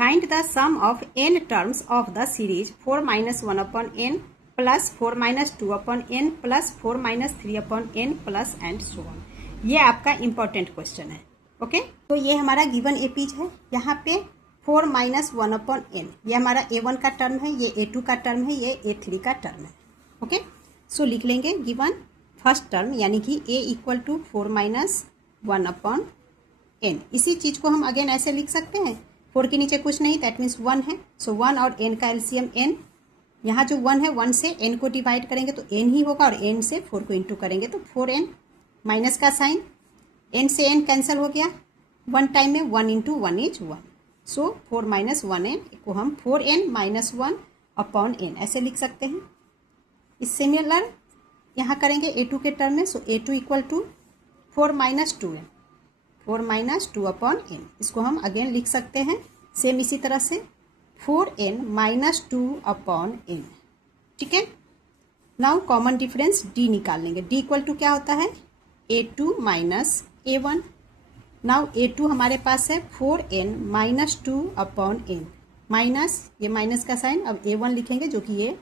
Find the sum of n terms of the series 4 minus 1 upon n plus 4 minus 2 upon n plus 4 minus 3 upon n plus and so on. ये आपका important question है। Okay, तो ये हमारा given ए Ps है। यहाँ पे 4 minus 1 upon n ये हमारा a1 का टर्म है, ये a2 का टर्म है, ये a3 का टर्म है। ओके, सो लिख लेंगे गिवन फर्स्ट टर्म यानी कि a equal to 4 minus 1 upon n। इसी चीज़ को हम अगेन ऐसे लिख सकते हैं, 4 के नीचे कुछ नहीं, दैट मीन्स 1 है। सो 1 और n का एलसीएम n, यहाँ जो 1 है 1 से n को डिवाइड करेंगे तो n ही होगा और n से 4 को इंटू करेंगे तो 4n, माइनस का साइन, n से n कैंसिल हो गया, 1 टाइम में 1 into 1 is 1। So 4 minus 1n को हम 4n माइनस 1 अपॉन n ऐसे लिख सकते हैं। इस सिमिलर यहाँ करेंगे a2 के टर्म में। So a2 equal to 4 minus 2n, 4 minus 2 upon n, इसको हम अगेन लिख सकते हैं सेम इसी तरह से 4n माइनस 2 अपॉन n। ठीक है, नाउ कॉमन डिफरेंस d निकाल लेंगे। d इक्वल टू क्या होता है, a2 minus a1। Now a2 हमारे पास है 4n minus 2 upon n, minus ये माइनस का साइन, अब a1 लिखेंगे जो कि ये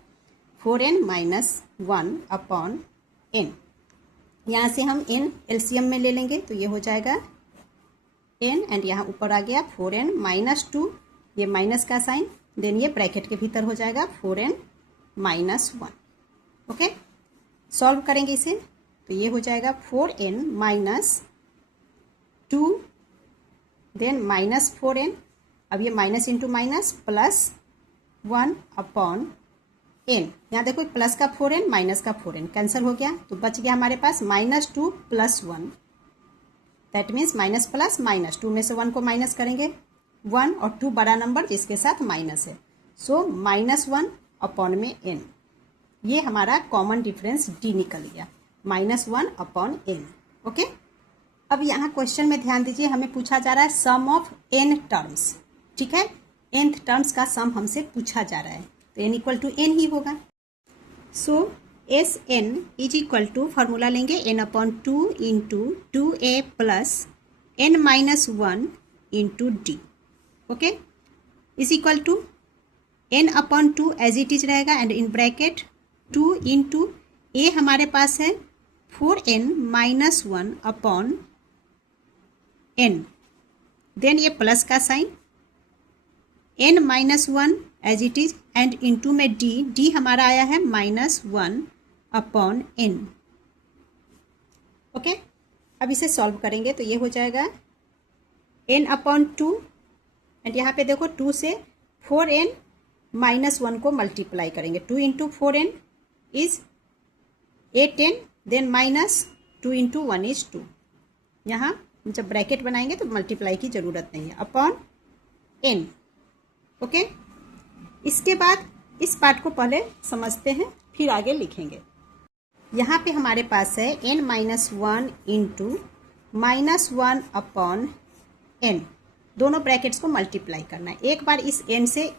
4n माइनस 1 अपॉन n। यहाँ से हम n एलसीएम में ले लेंगे तो ये हो जाएगा n एंड यहाँ ऊपर आ गया 4n माइनस 2, ये माइनस का साइन, देन ये ब्रैकेट के भीतर हो जाएगा 4n माइनस 1। ओके, सॉल्व करेंगे इसे तो ये हो जाएगा 4n minus 2 then minus 4n, अब ये minus into minus plus 1 upon n। यहाँ देखो प्लस का 4n माइनस का 4n कैंसिल हो गया तो बच गया हमारे पास minus 2 plus 1, that means minus plus minus, 2 में से 1 को माइनस करेंगे 1 और 2 बड़ा नंबर जिसके साथ माइनस है। सो माइनस 1 अपॉन में n, ये हमारा कॉमन डिफरेंस d निकल गया, माइनस 1 अपॉन n। ओके, अब यहाँ क्वेश्चन में ध्यान दीजिए, हमें पूछा जा रहा है सम ऑफ n टर्म्स। ठीक है, nth टर्म्स का सम हमसे पूछा जा रहा है तो n इक्वल टू n ही होगा। So S N is equal to formula लेंगे n upon 2 into 2a plus n minus 1 into D. Okay, is equal to n upon 2 as it is रहेगा and in bracket 2 into a हमारे पास है 4n minus 1 upon n, then ये plus का sign, n minus 1 as it is and into में d हमारा आया है माइनस 1 अपॉन n। ओके, अब इसे सॉल्व करेंगे तो ये हो जाएगा n अपॉन 2 एंड यहाँ पे देखो 2 से 4n माइनस 1 को मल्टीप्लाई करेंगे, 2 into 4n is 8n, then minus 2 into 1 is 2। यहाँ जब ब्रैकेट बनाएंगे तो मल्टीप्लाई की ज़रूरत नहीं है, अपॉन n। ओके, इसके बाद इस पार्ट को पहले समझते हैं फिर आगे लिखेंगे। यहाँ पे हमारे पास है n minus 1 into minus 1 upon n, दोनों ब्रैकेट्स को मल्टीप्लाई करना है। एक बार इस n से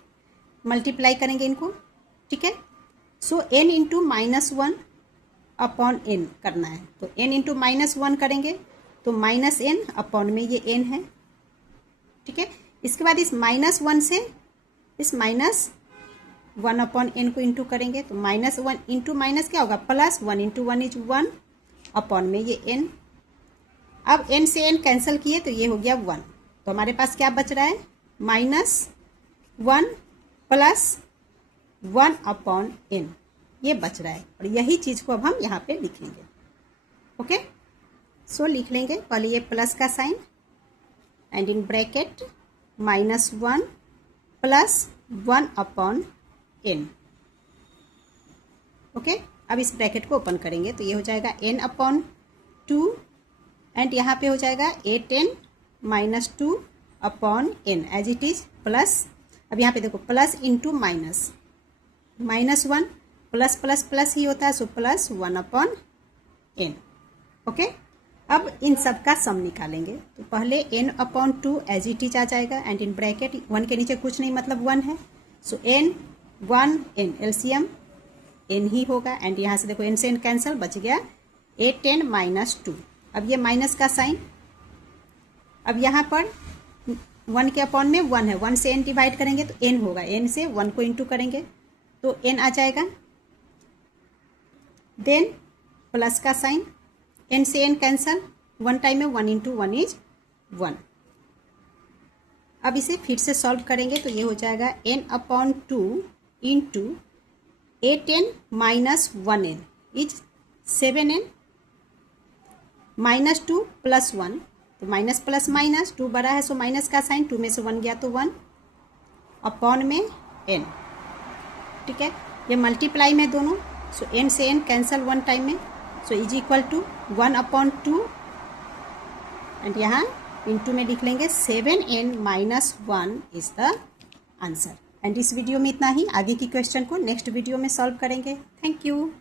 मल्टीप्लाई करेंगे इनको। ठीक है, सो n into minus 1 upon n करना है तो n इंटू माइनस 1 करेंगे तो माइनस n अपॉन में ये n है। ठीक है, इसके बाद इस माइनस 1 से इस माइनस 1 अपॉन n को इंटू करेंगे तो माइनस 1 इंटू माइनस क्या होगा, प्लस 1 इंटू 1 इज 1 अपॉन में ये n। अब n से n कैंसिल किए तो ये हो गया 1, तो हमारे पास क्या बच रहा है, माइनस 1 प्लस 1 अपॉन n, ये बच रहा है और यही चीज़ को अब हम यहाँ पे लिखेंगे। ओके, सो लिख लेंगे पहले ये प्लस का sign and in bracket minus 1 plus 1 upon n। Okay, अब इस ब्रैकेट को ओपन करेंगे तो ये हो जाएगा n अपॉन 2 एंड यहाँ पे हो जाएगा 8n minus 2 upon n as it is plus, अब यहाँ पे देखो plus into minus, minus 1 plus plus plus ही होता है so plus 1 upon n। Okay, अब इन सब का सम निकालेंगे तो पहले n upon 2 as it is आ जाएगा एंड इन ब्रैकेट 1 के नीचे कुछ नहीं मतलब 1 है, सो n 1 n एलसीएम n ही होगा एंड यहाँ से देखो n से n कैंसिल, बच गया 8n माइनस 2। अब ये माइनस का साइन, अब यहाँ पर 1 के अपॉन में 1 है, 1 से n डिवाइड करेंगे तो n होगा, n से 1 को इंटू करेंगे तो n आ जाएगा। देन प्लस का साइन, n से n कैंसल, 1 टाइम में 1 इंटू 1 इज 1। अब इसे फिर से सॉल्व करेंगे तो ये हो जाएगा n upon 2 into 8n minus 1n is 7n minus 2 plus 1, तो माइनस प्लस माइनस, 2 बड़ा है सो माइनस का साइन, 2 में से 1 गया तो 1 अपॉन में n। ठीक है, ये मल्टीप्लाई में दोनों, सो n से n कैंसल 1 टाइम में, so is equal to 1 upon 2 and यहाँ इंटू में लिख लेंगे 7n minus 1 is the answer. And इस वीडियो में इतना ही, आगे की क्वेश्चन को नेक्स्ट वीडियो में सॉल्व करेंगे। Thank you.